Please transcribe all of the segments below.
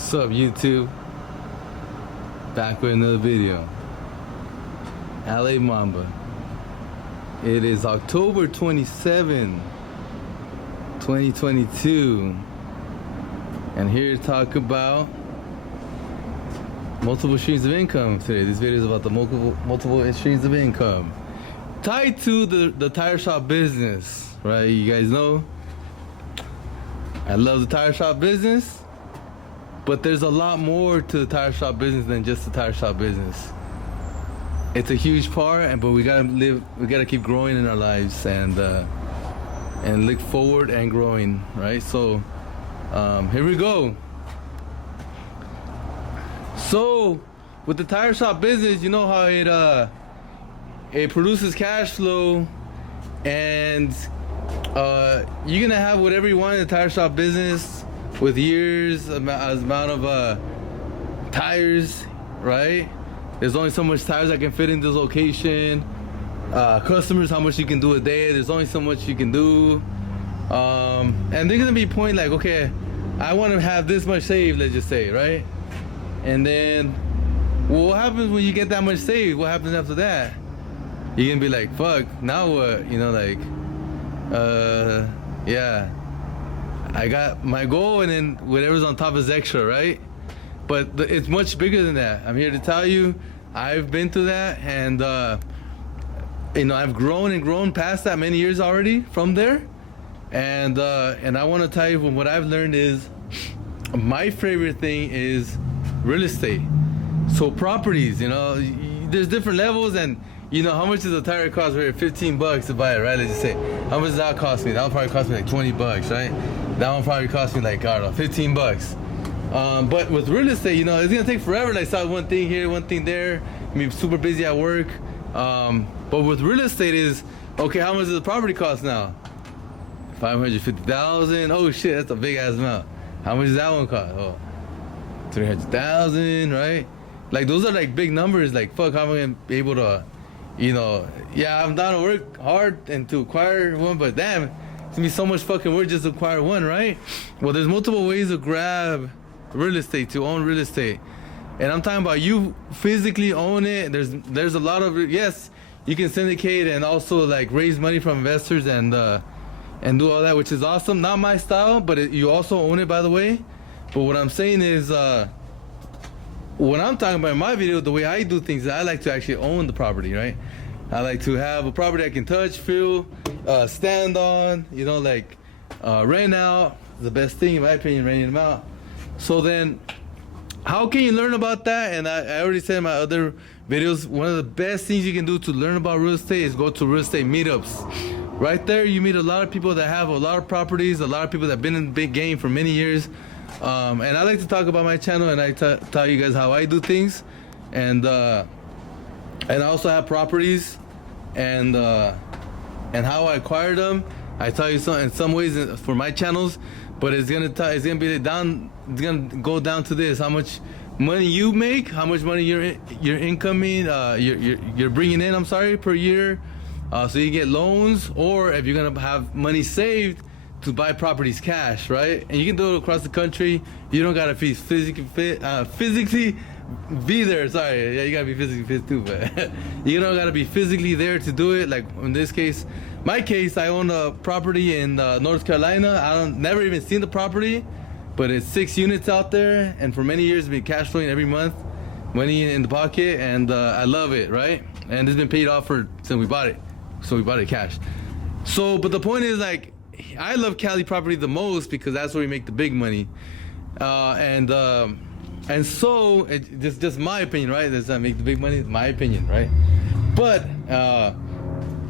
What's up, YouTube? Back with another video. LA Mamba. It is October 27, 2022. And here to talk about multiple streams of income today. This video is about the multiple streams of income tied to the tire shop business, right? You guys know I love the tire shop business. But there's a lot more to the tire shop business than just the tire shop business. It's a huge part, but we gotta keep growing in our lives and look forward and growing, right? So here we go. So with the tire shop business, you know how it produces cash flow, and you're gonna have whatever you want in the tire shop business. With years, amount of tires, right? There's only so much tires that can fit in this location. Customers, how much you can do a day. There's only so much you can do. And they're gonna be point like, okay, I want to have this much saved, let's just say, right? And then, well, what happens when you get that much saved? What happens after that? You're gonna be like, fuck, now what? You know, like, yeah. I got my goal, and then whatever's on top is extra, right? But it's much bigger than that. I'm here to tell you, I've been through that, and you know, I've grown and grown past that many years already from there. And I want to tell you, from what I've learned is, my favorite thing is real estate. So properties, you know, there's different levels, and you know, how much does a tire cost? Right, $15 to buy it, right? Let's just say, how much does that cost me? That would probably cost me like $20, right? That one probably cost me like, I don't know, $15. But with real estate, you know, it's gonna take forever. Like, sell one thing here, one thing there. I mean, super busy at work. But with real estate is, okay, how much does the property cost now? $550,000. Oh shit, that's a big ass amount. How much does that one cost? Oh, $300,000, right? Like, those are like big numbers. Like, fuck, how am I gonna be able to, you know, yeah, I'm down to work hard and to acquire one, but damn, it's gonna be so much fucking work just to acquire one, right? Well, there's multiple ways to grab real estate, to own real estate. And I'm talking about you physically own it. There's a lot of, yes, you can syndicate and also like raise money from investors and do all that, which is awesome. Not my style, but you also own it, by the way. But what I'm saying is, when I'm talking about in my video, the way I do things, I like to actually own the property, right? I like to have a property I can touch, feel, stand on, you know, like rent out. The best thing, in my opinion, renting them out. So then, how can you learn about that? And I already said in my other videos, one of the best things you can do to learn about real estate is go to real estate meetups. Right there, you meet a lot of people that have a lot of properties, a lot of people that have been in the big game for many years. And I like to talk about my channel, and I tell you guys how I do things, and I also have properties, and how I acquired them. I tell you in some ways for my channels, but it's gonna go down to this: how much money you make, how much money you're incoming, you're bringing in. I'm sorry, per year, so you get loans, or if you're gonna have money saved to buy properties cash, right? And you can do it across the country. You don't gotta be physically be there. Sorry, yeah, you gotta be physically fit too, but you don't gotta be physically there to do it. Like in this case, my case, I own a property in North Carolina. Never even seen the property, but it's 6 units out there, and for many years, it's been cash flowing every month, money in the pocket, and I love it, right? And it's been paid off since we bought it, so we bought it cash. So, but the point is, like, I love Cali property the most because that's where we make the big money, and so it's just my opinion, right? Does that make the big money? My opinion, right? But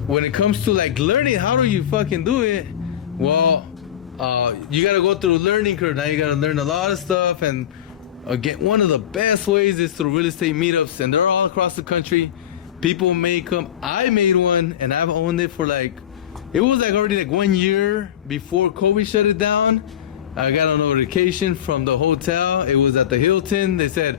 when it comes to like learning, how do you fucking do it? Well, you gotta go through a learning curve. Now you gotta learn a lot of stuff, and again, one of the best ways is through real estate meetups, and they're all across the country. People make them. I made one, and I've owned it for like. It was like already like 1 year before COVID shut it down. I got a notification from the hotel. It was at the Hilton. They said,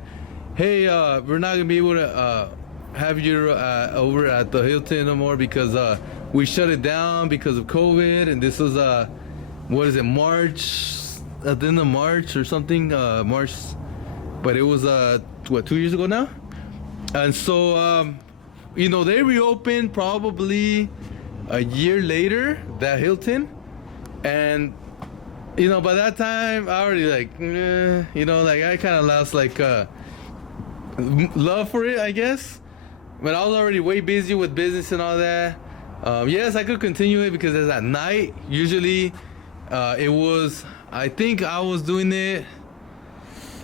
hey, we're not gonna be able to have you over at the Hilton no more because we shut it down because of COVID. And this was, what is it, March at the end of March or something, March, but it was 2 years ago now, and so they reopened probably a year later, that Hilton, and by that time I already I kind of lost love for it, I guess. But I was already way busy with business and all that. Yes, I could continue it because it's at night. Usually, I think I was doing it.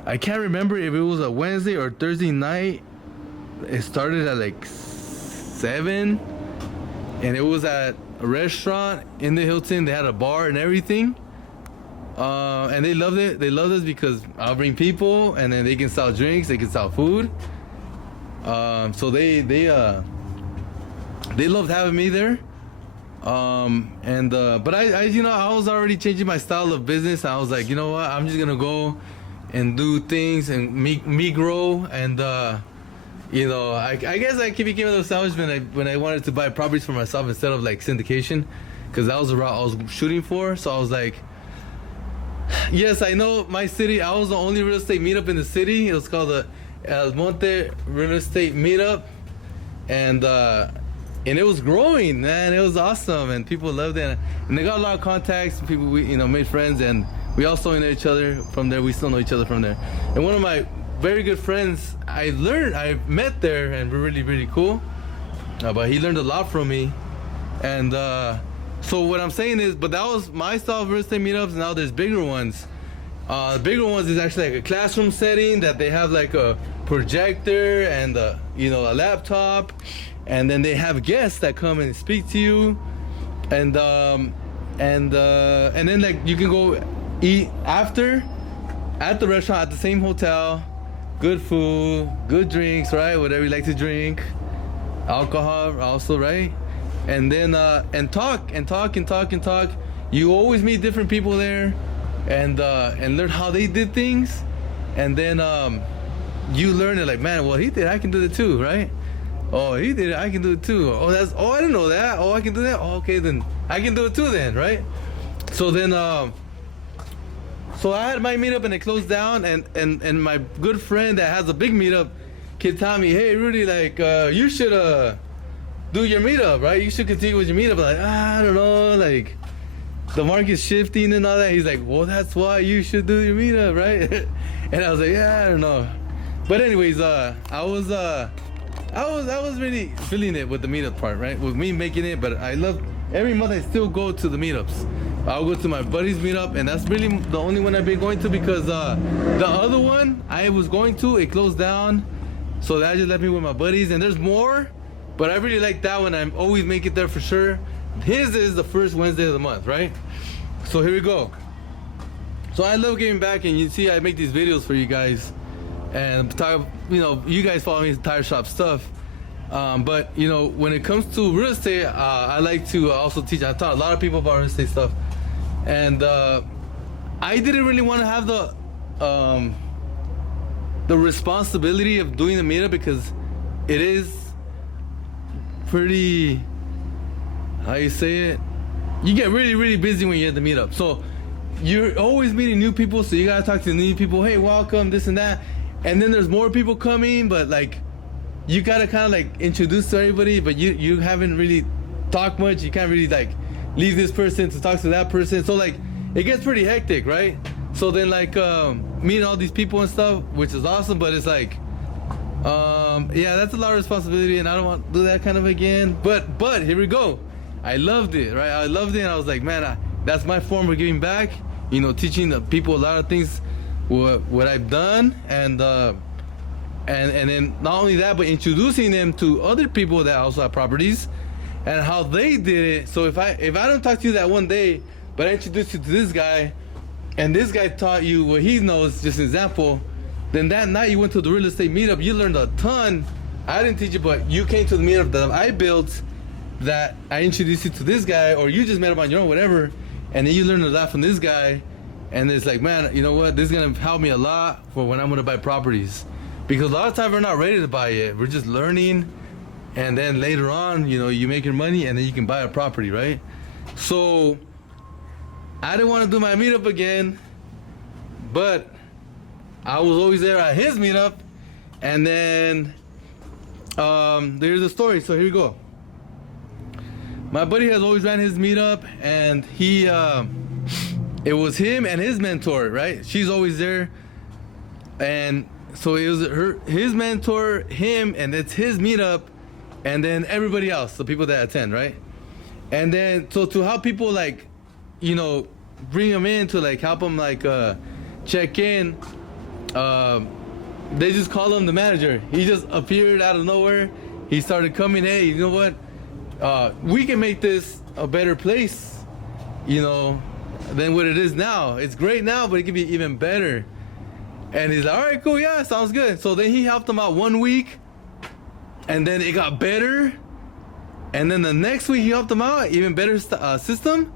I can't remember if it was a Wednesday or Thursday night. It started at 7, and it was at a restaurant in the Hilton. They had a bar and everything. And they loved it. They loved us because I'll bring people, and then they can sell drinks, they can sell food. So they loved having me there. But I was already changing my style of business. I was like, you know what? I'm just gonna go and do things and me grow. And I guess I became a little selfish when I wanted to buy properties for myself instead of syndication, because that was the route I was shooting for. So I was like, yes, I know my city. I was the only real estate meetup in the city. It was called the El Monte Real Estate Meetup, and it was growing, man. It was awesome, and people loved it. And they got a lot of contacts. People we made friends, and we also know each other from there. We still know each other from there. And one of my very good friends, I met there, and we're really, really cool. But he learned a lot from me, and so what I'm saying is, but that was my style of real estate meetups. Now there's bigger ones. The bigger ones is actually like a classroom setting that they have like a projector and a laptop, and then they have guests that come and speak to you, and then you can go eat after at the restaurant at the same hotel. Good food, good drinks, right? Whatever you like to drink, alcohol also, right? And then and talk. You always meet different people there, and learn how they did things, and then you learn it man, well, he did it, I can do it too, right? Oh, he did it, I can do it too. I didn't know that. Oh, I can do that. Oh, okay, then I can do it too then, right? So then so I had my meetup and it closed down, and my good friend that has a big meetup kept telling me, hey Rudy, you should do your meetup, right? You should continue with your meetup. I don't know, the market's shifting and all that. He's like, well, that's why you should do your meetup, right? And I was like, yeah, I don't know. But anyways, I was really feeling it with the meetup part, right? With me making it, but I love every month I still go to the meetups. I'll go to my buddy's meetup, and that's really the only one I've been going to, because the other one I was going to, it closed down. So that just left me with my buddies, and there's more. But I really like that one. I'm always make it there for sure. His is the first Wednesday of the month, right? So here we go. So I love giving back, and you see I make these videos for you guys, and talk, you guys follow me tire shop stuff. But when it comes to real estate, I like to also teach. I taught a lot of people about real estate stuff, and I didn't really want to have the responsibility of doing the meetup, because it is pretty, how you say it, you get really, really busy when you're at the meetup. So you're always meeting new people, so you gotta talk to new people. Hey, welcome, this and that. And then there's more people coming, but you gotta kind of introduce to everybody, but you haven't really talked much. You can't really leave this person to talk to that person. So it gets pretty hectic, right? So then meeting all these people and stuff, which is awesome, but it's yeah, that's a lot of responsibility, and I don't want to do that kind of again. But here we go. I loved it, right? I loved it, and I was like, man, that's my form of giving back. Teaching the people a lot of things, what I've done, and then not only that, but introducing them to other people that also have properties, and how they did it. So if I don't talk to you that one day, but I introduced you to this guy, and this guy taught you what he knows, just an example, then that night you went to the real estate meetup, you learned a ton. I didn't teach you, but you came to the meetup that I built, that I introduced you to this guy, or you just met him on your own, whatever, and then you learned a lot from this guy, and it's man, you know what, this is gonna help me a lot for when I'm gonna buy properties, because a lot of times we're not ready to buy it, we're just learning, and then later on, you make your money, and then you can buy a property, right? So I didn't want to do my meetup again, but I was always there at his meetup, and then there's a story. So here we go. My buddy has always ran his meetup, and it was him and his mentor, right? She's always there, and so it was his mentor, him, and it's his meetup, and then everybody else, the people that attend, right? And then so to help people like, bring them in to like help them like check in, they just call him the manager. He just appeared out of nowhere. He started coming. Hey, you know what? We can make this a better place, than what it is now. It's great now, but it can be even better. And he's like, all right, cool, yeah, sounds good. So then he helped them out 1 week, and then it got better. And then the next week he helped them out, even better system.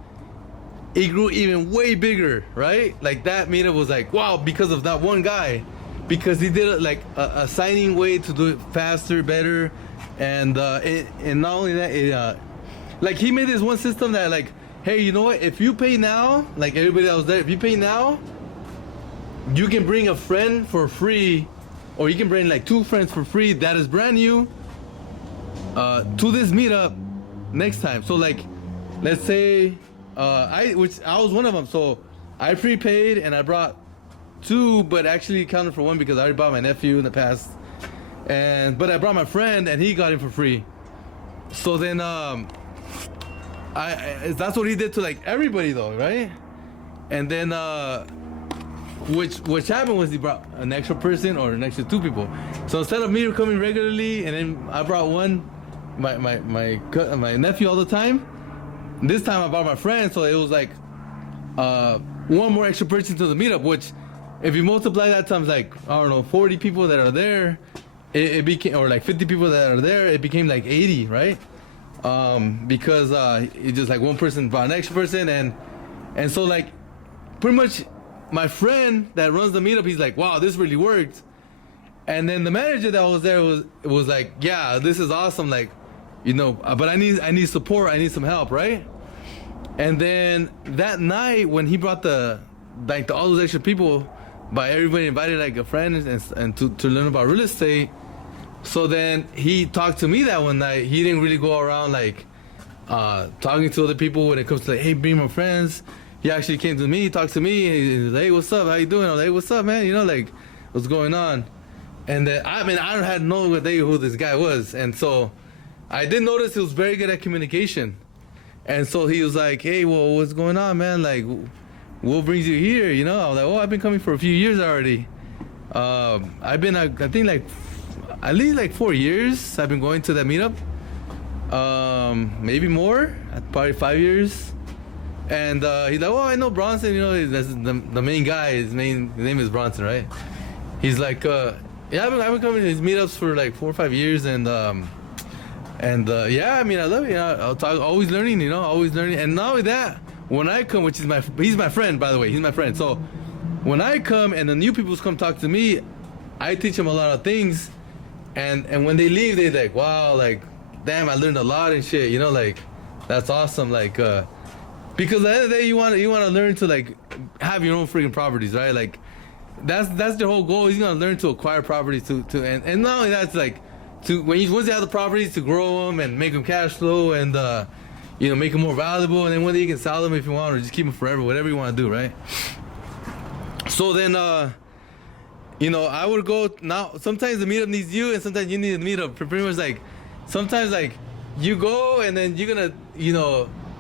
It grew even way bigger, right? Like that meetup was like, wow, because of that one guy. Because he did it like a signing way to do it faster, better. And not only that, like he made this one system that like, hey, you know what? If you pay now, like everybody that was there, if you pay now, you can bring a friend for free, or you can bring like 2 friends for free that is brand new to this meetup next time. So like, let's say I was one of them. So I prepaid and I brought 2, but actually counted for 1 because I already bought my nephew in the past. But I brought my friend and he got it for free. So then that's what he did to like everybody though, right? And then which happened was he brought an extra person or an extra 2 people. So instead of me coming regularly and then I brought my nephew all the time, this time I brought my friend, so it was like 1 more extra person to the meetup, which if you multiply that times like, I don't know, 40 people that are there, it became, or like 50 people that are there, it became like 80, right? Because it just like 1 person brought an extra person, and so like pretty much my friend that runs the meetup, he's like, wow, this really worked. And then the manager that was there was like, yeah, this is awesome, like, but I need support, I need some help, right? And then that night when he brought all those extra people, everybody invited like a friend and to learn about real estate. So then he talked to me that one night. He didn't really go around like talking to other people when it comes to like, hey, bring my friends. He actually came to me, talked to me. He's like, hey, what's up? How you doing? I was like, hey, what's up, man? Like, what's going on? And then I had no idea who this guy was, and so I did notice he was very good at communication. And so he was like, hey, well, what's going on, man? Like, what brings you here? I was like, oh, I've been coming for a few years already. I've been, I think, like, at least like 4 years I've been going to that meetup. Maybe more, probably 5 years. And he's like, oh, I know Bronson, that's the main guy. His name is Bronson, right? He's like, yeah, I've been coming to these meetups for like 4 or 5 years, and yeah, I mean, I love it. I'll talk, always learning, always learning. And not only that, when I come, he's my friend, by the way, he's my friend. So when I come and the new people come talk to me, I teach them a lot of things, and when they leave, they're like, wow, like, damn, I learned a lot and shit, like, that's awesome, like, because at the end of the day, you want to learn to like have your own freaking properties, right? Like, that's the whole goal. He's gonna learn to acquire properties and not only that, it's like once you have the properties, to grow them and make them cash flow and make them more valuable, and then one day you can sell them if you want, or just keep them forever, whatever you want to do, right? So then I would go. Now sometimes the meetup needs you, and sometimes you need the meetup. Pretty much like sometimes like you go and then you're gonna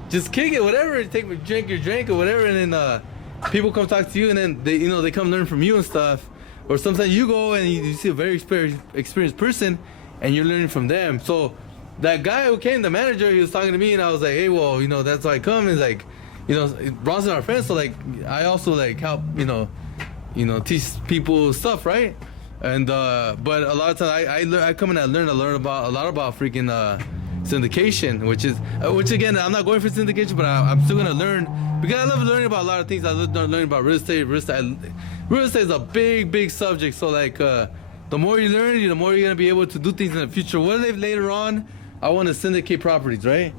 just kick it, whatever, drink your drink or whatever, and then people come talk to you, and then they come learn from you and stuff. Or sometimes you go and you see a very experienced person, and you're learning from them. So that guy who came, the manager, he was talking to me, and I was like, hey, well, that's why I come. And like, Bronson, our friend, so like I also like help, teach people stuff, right? And but a lot of times I come and I learn a lot about freaking syndication, which again, I'm not going for syndication, but I'm still gonna learn, because I love learning about a lot of things. I love learning about real estate. Real estate is a big subject. So like the more you learn, the more you're gonna be able to do things in the future. What if later on I want to syndicate properties, right?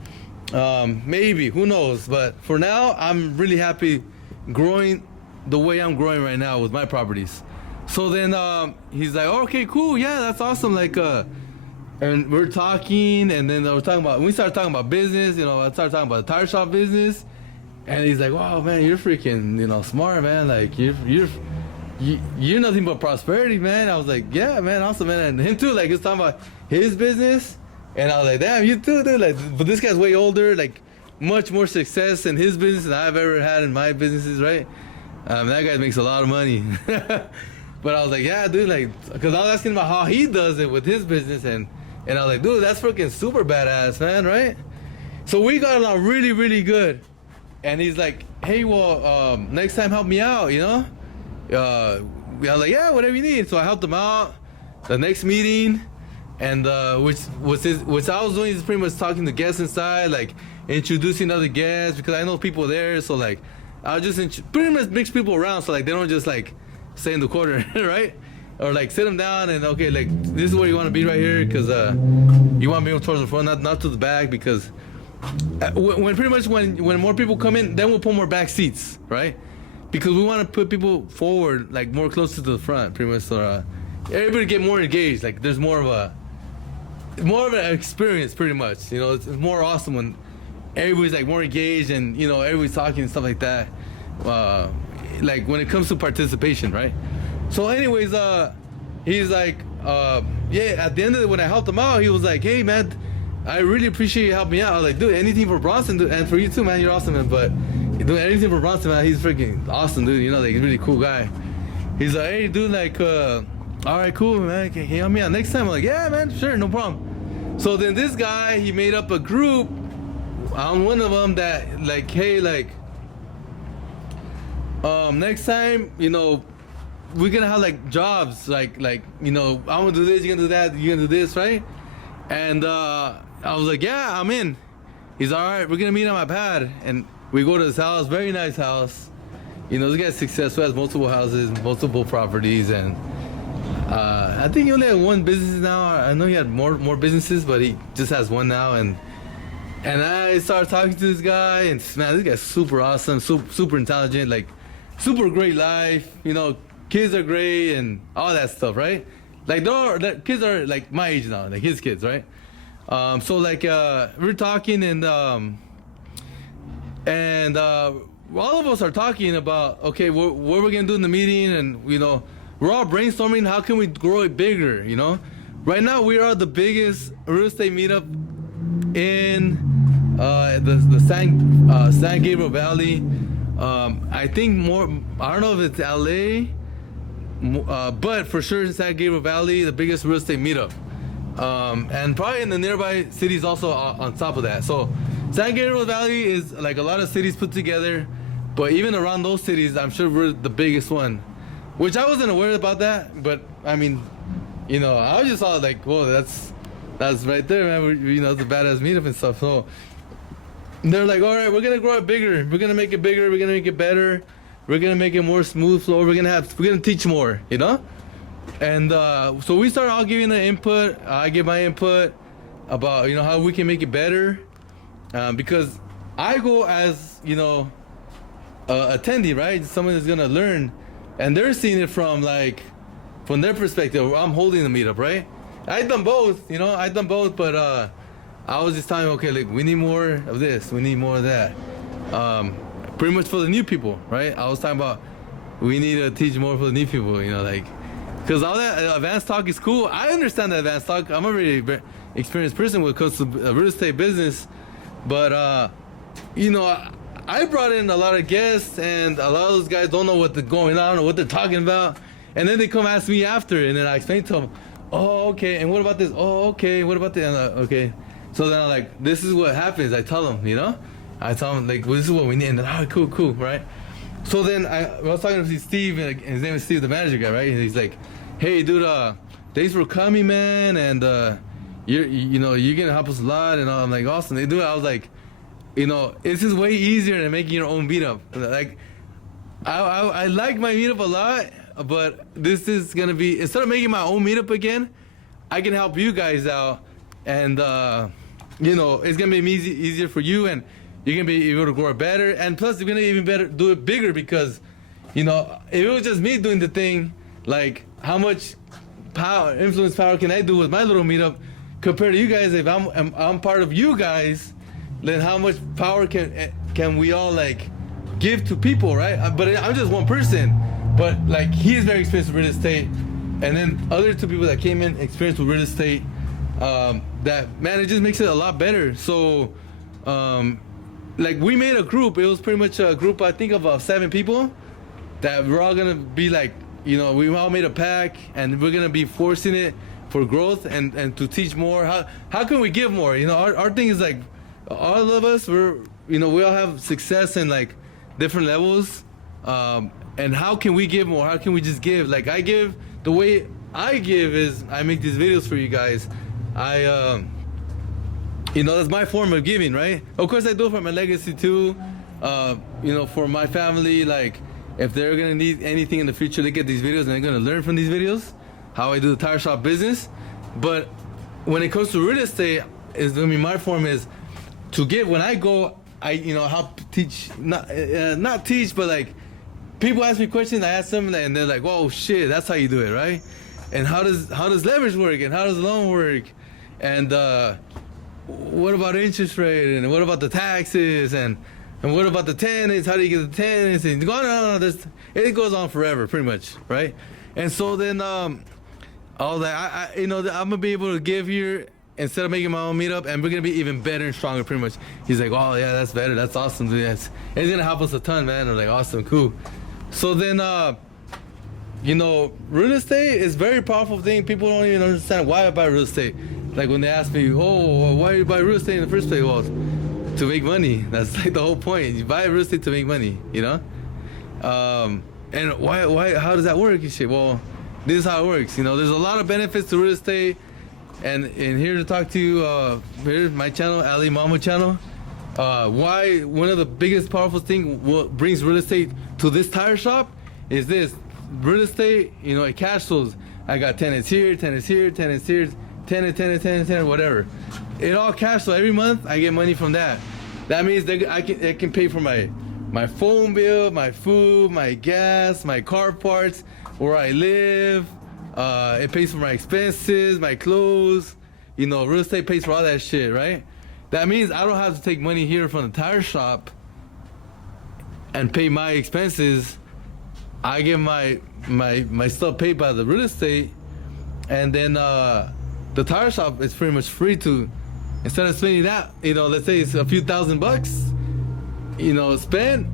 Maybe, who knows? But for now, I'm really happy growing the way I'm growing right now with my properties. So then he's like, oh, okay, cool, yeah, that's awesome. Like, and we're talking, and then we started talking about business. You know, I started talking about the tire shop business, and he's like, wow, man, you're freaking, smart, man. Like, you're nothing but prosperity, man. I was like, yeah, man, awesome, man. And him too, like, he was talking about his business, and I was like, damn, you too, dude. Like, but this guy's way older, like, much more success in his business than I've ever had in my businesses, right? That guy makes a lot of money. But I was like, yeah, dude, like, because I was asking about how he does it with his business, and I was like, dude, that's freaking super badass, man, right? So we got along really, really good. And he's like, hey, well, next time help me out, I was like, yeah, whatever you need. So I helped him out. The next meeting, and which I was doing is pretty much talking to guests inside, like introducing other guests, because I know people there. So like, I'll just pretty much mix people around, so like they don't just like stay in the corner, right? Or like sit them down and okay, like this is where you want to be right here, because you want to be towards the front, not to the back, because when more people come in, then we'll put more back seats, right? Because we want to put people forward, like more close to the front, pretty much, so everybody get more engaged. Like there's more of an experience, pretty much. It's more awesome when everybody's like more engaged, and everybody's talking and stuff like that. Like when it comes to participation, right? So anyways, he's like, yeah, at the end of it, when I helped him out, he was like, hey, man, I really appreciate you helping me out. I was like, dude, anything for Bronson, dude, and for you too, man, you're awesome, man. But doing anything for Bronson, man, he's freaking awesome, dude. Like, he's a really cool guy. He's like, hey, dude, like, all right, cool, man, can you help me out next time? I'm like, yeah, man, sure, no problem. So then this guy, he made up a group. I'm one of them that, like, hey, like, next time, we're gonna have like jobs, like I'm gonna do this, you're gonna do that, you're gonna do this, right? And I was like, yeah, I'm in. He's all right, we're gonna meet on my pad, and we go to his house, very nice house. This guy's successful, has multiple houses, multiple properties, and I think he only had one business now. I know he had more businesses, but he just has one now. And I started talking to this guy, and man, this guy's super awesome, super intelligent, like super great life, kids are great and all that stuff, right? Like the kids are like my age now, like his kids, right? So like we're talking, and all of us are talking about, okay, what we're gonna do in the meeting, and we're all brainstorming how can we grow it bigger. Right now we are the biggest real estate meetup in the San Gabriel Valley. I think more, I don't know if it's LA, but for sure in San Gabriel Valley, the biggest real estate meetup. And probably in the nearby cities also on top of that. So San Gabriel Valley is like a lot of cities put together, but even around those cities, I'm sure we're the biggest one, which I wasn't aware about that. But I mean, I just saw like, whoa, that's right there, man. It's a badass meetup and stuff. So they're like, all right, we're gonna grow it bigger. We're gonna make it bigger. We're gonna make it better. We're gonna make it more smooth flow. We're gonna teach more, And so we started all giving the input. I give my input about how we can make it better, because I go as attendee, right? Someone is gonna learn, and they're seeing it from their perspective. I'm holding the meetup, right? I've done both, but I was just telling them, okay, like we need more of this, we need more of that. Pretty much for the new people, right? I was talking about we need to teach more for the new people, because all that advanced talk is cool. I understand that advanced talk. I'm a really experienced person when it comes to real estate business, but I brought in a lot of guests, and a lot of those guys don't know what's going on or what they're talking about, and then they come ask me after, and then I explain to them, oh, okay, and what about this? Oh, okay, what about that? Okay. So then I'm like, this is what happens. I tell them, I tell them, like, well, this is what we need. And then, cool, right? So then I was talking to Steve, and his name is Steve, the manager guy, right? And he's like, hey, dude, thanks for coming, man. And you're going to help us a lot. And I'm like, awesome. They do it. I was like, this is way easier than making your own meetup. Like, I like my meetup a lot, but this is going to be, instead of making my own meetup again, I can help you guys out. And, it's going to be easier for you, and you're going to be able to grow it better. And plus, you're going to even better do it bigger, because You know, if it was just me doing the thing, like how much power can I do with my little meetup compared to you guys? If I'm part of you guys, then how much power can we all like give to people, right? But I'm just one person, but like he's very experienced with real estate, and then other two people that came in experienced with real estate. That man, it just makes it a lot better. So, like we made a group. It was pretty much a group, I think, of 7 people that we're all gonna be like, you know, we all made a pack, and we're gonna be forcing it for growth and to teach more. How can we give more? You know, our thing is like, all of us, we all have success in like different levels, and how can we give more? How can we just give? Like I give, the way I give is I make these videos for you guys. That's my form of giving, right? Of course, I do it for my legacy too. For my family, like if they're gonna need anything in the future, they get these videos and they're gonna learn from these videos how I do the tire shop business. But when it comes to real estate, my form is to give. When I go, I help teach, not teach, but like people ask me questions, I ask them, and they're like, "Whoa, shit, that's how you do it, right?" And how does leverage work, and how does loan work, and what about interest rate, and what about the taxes, and what about the tenants? How do you get the tenants? And it goes on forever, pretty much, right? And so then all that I'm gonna be able to give here instead of making my own meetup, and we're gonna be even better and stronger, pretty much. He's like, "Oh yeah, that's better. That's awesome. Dude. It's gonna help us a ton, man." I'm like, "Awesome, cool." So then real estate is a very powerful thing. People don't even understand why I buy real estate. Like when they ask me, "Oh, why do you buy real estate in the first place?" Well, to make money. That's like the whole point. You buy real estate to make money, and why? How does that work? And shit. Well, this is how it works. There's a lot of benefits to real estate, and here to talk to you. Here's my channel, Ali Mama channel. Why one of the biggest powerful thing what brings real estate to this tire shop is this. Real estate, it cash flows. I got tenants here, tenants here, tenants here, tenant, whatever. It all cash flow every month. I get money from that. That means I can pay for my phone bill, my food, my gas, my car parts, where I live. It pays for my expenses, my clothes. Real estate pays for all that shit, right? That means I don't have to take money here from the tire shop and pay my expenses. I get my stuff paid by the real estate, and then the tire shop is pretty much free to, instead of spending that, let's say it's a few $1,000, spend,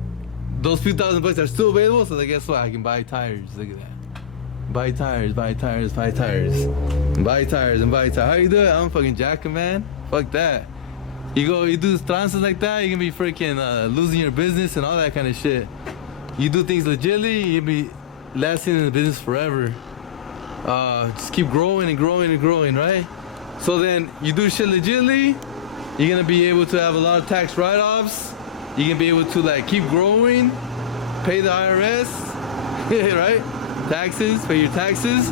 those few $1,000 are still available, so then guess what? I can buy tires. Look at that. Buy tires. How you do it? I'm fucking jacking, man. Fuck that. You do trances like that, you can be freaking losing your business and all that kind of shit. You do things legitly, you'll be lasting in the business forever. Just keep growing and growing and growing, right? So then you do shit legitly, you're gonna be able to have a lot of tax write-offs. You're gonna be able to like keep growing, pay the IRS, right? Taxes, pay your taxes,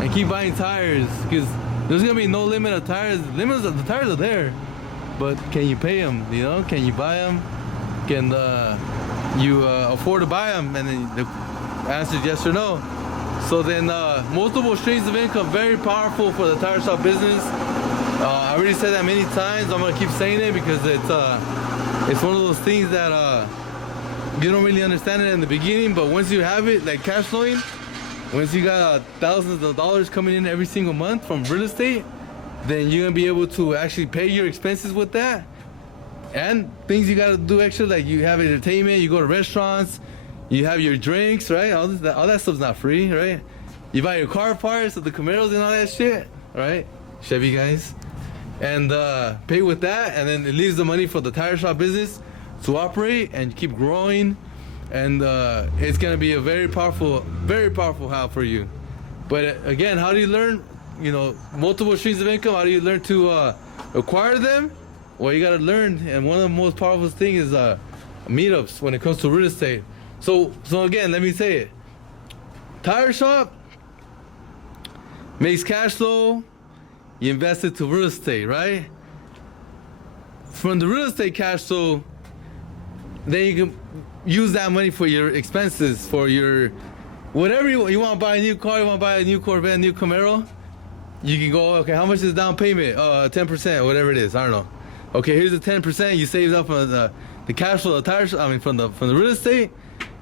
and keep buying tires, because there's gonna be no limit of tires. Limits of the tires are there, but can you pay them? Can you buy them? Can you afford to buy them? And then the answer is yes or no. So then multiple streams of income, very powerful for the tire shop business. I already said that many times. I'm gonna keep saying it because it's one of those things that you don't really understand it in the beginning, but once you have it, like cash flowing, once you got thousands of dollars coming in every single month from real estate, then you're gonna be able to actually pay your expenses with that. And things you gotta do extra, like you have entertainment, you go to restaurants, you have your drinks, right? All that stuff's not free, right? You buy your car parts, the Camaros and all that shit, right? Chevy guys. And pay with that, and then it leaves the money for the tire shop business to operate and keep growing. And it's gonna be a very powerful help for you. But again, how do you learn? Multiple streams of income. How do you learn to acquire them? Well, you gotta learn, and one of the most powerful things is meetups when it comes to real estate. So again, let me say it. Tire shop makes cash flow. You invest it to real estate, right? From the real estate cash flow, then you can use that money for your expenses, for your whatever you want to buy a new car, you want to buy a new Corvette, a new Camaro. You can go, okay, how much is down payment? 10%, whatever it is. I don't know. Okay, here's the 10% you saved up on the cash flow, the tires. I mean, from the real estate.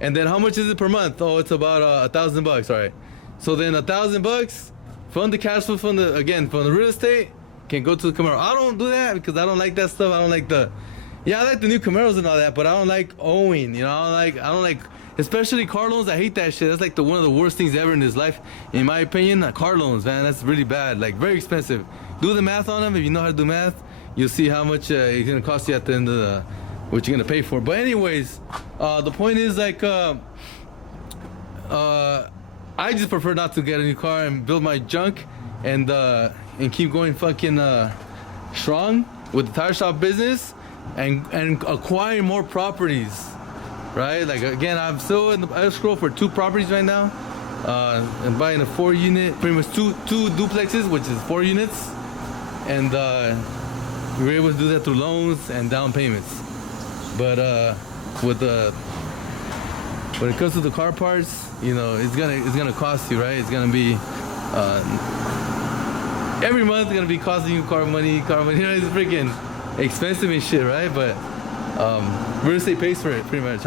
And then how much is it per month? Oh, it's about $1,000. All right. So then $1,000 from the cash flow from the real estate can go to the Camaro. I don't do that because I don't like that stuff. I don't like I like the new Camaros and all that, but I don't like owing. You know, I don't like. Especially car loans, I hate that shit. That's like one of the worst things ever in this life, in my opinion. Car loans, man, that's really bad. Like very expensive. Do the math on them. If you know how to do math, you'll see how much it's gonna cost you at the end of what you're gonna pay for. But anyways, the point is like, I just prefer not to get a new car and build my junk and keep going fucking strong with the tire shop business and acquire more properties. Right, like again, I'm still in the escrow for 2 properties right now. I'm buying a 4-unit, pretty much two duplexes, which is 4 units, and we were able to do that through loans and down payments. But when it comes to the car parts, you know, it's gonna cost you, right? It's gonna be every month it's gonna be costing you car money. You know, it's freaking expensive and shit, right? But real estate pays for it pretty much.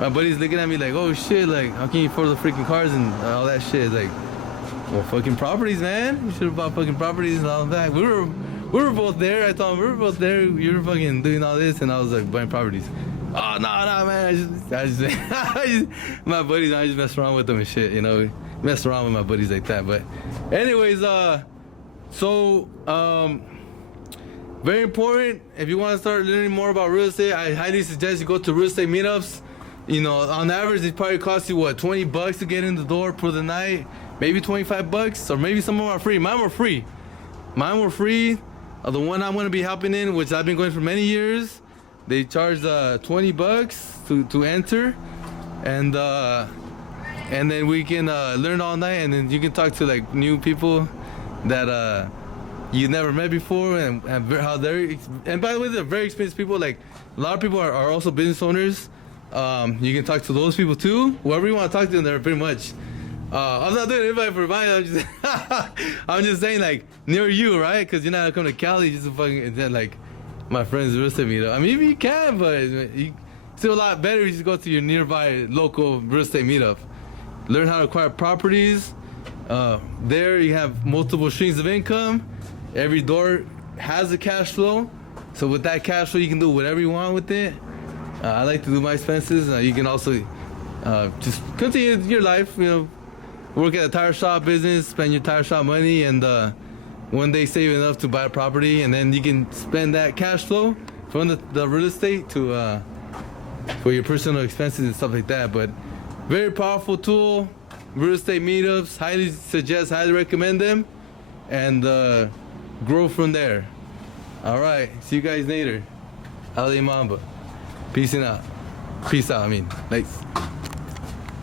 My buddy's looking at me like, oh shit, like how can you afford the freaking cars and all that shit? Like, well, fucking properties, man. You should have bought fucking properties and all that. We were both there. I told him we were both there. You were fucking doing all this, and I was like buying properties. Oh no, man. I just my buddies. I just mess around with them and shit. You know, mess around with my buddies like that. But anyways, very important. If you want to start learning more about real estate, I highly suggest you go to real estate meetups. You know, on average, it probably costs you what, $20 to get in the door for the night, maybe $25, or maybe some of them are free. Mine were free. The one I'm going to be helping in, which I've been going for many years, they charge $20 to enter, and then we can learn all night, and then you can talk to like new people that you never met before, and how and by the way, they're very experienced people. Like a lot of people are also business owners. You can talk to those people too. Whoever you want to talk to, they're pretty much. I'm not doing anybody for mine. I'm just saying like near you, right? Because you're not gonna come to Cali just to fucking like my friends real estate meetup. I mean, maybe you can, but it's still a lot better if you just go to your nearby local real estate meetup. Learn how to acquire properties. There you have multiple streams of income. Every door has a cash flow, so with that cash flow you can do whatever you want with it. I like to do my expenses. You can also just continue your life, you know, work at a tire shop business, spend your tire shop money, and one day save enough to buy a property, and then you can spend that cash flow from the real estate to for your personal expenses and stuff like that. But very powerful tool. Real estate meetups, highly recommend them, and grow from there. All right, see you guys later. LA Mamba. Peace out. I mean, thanks.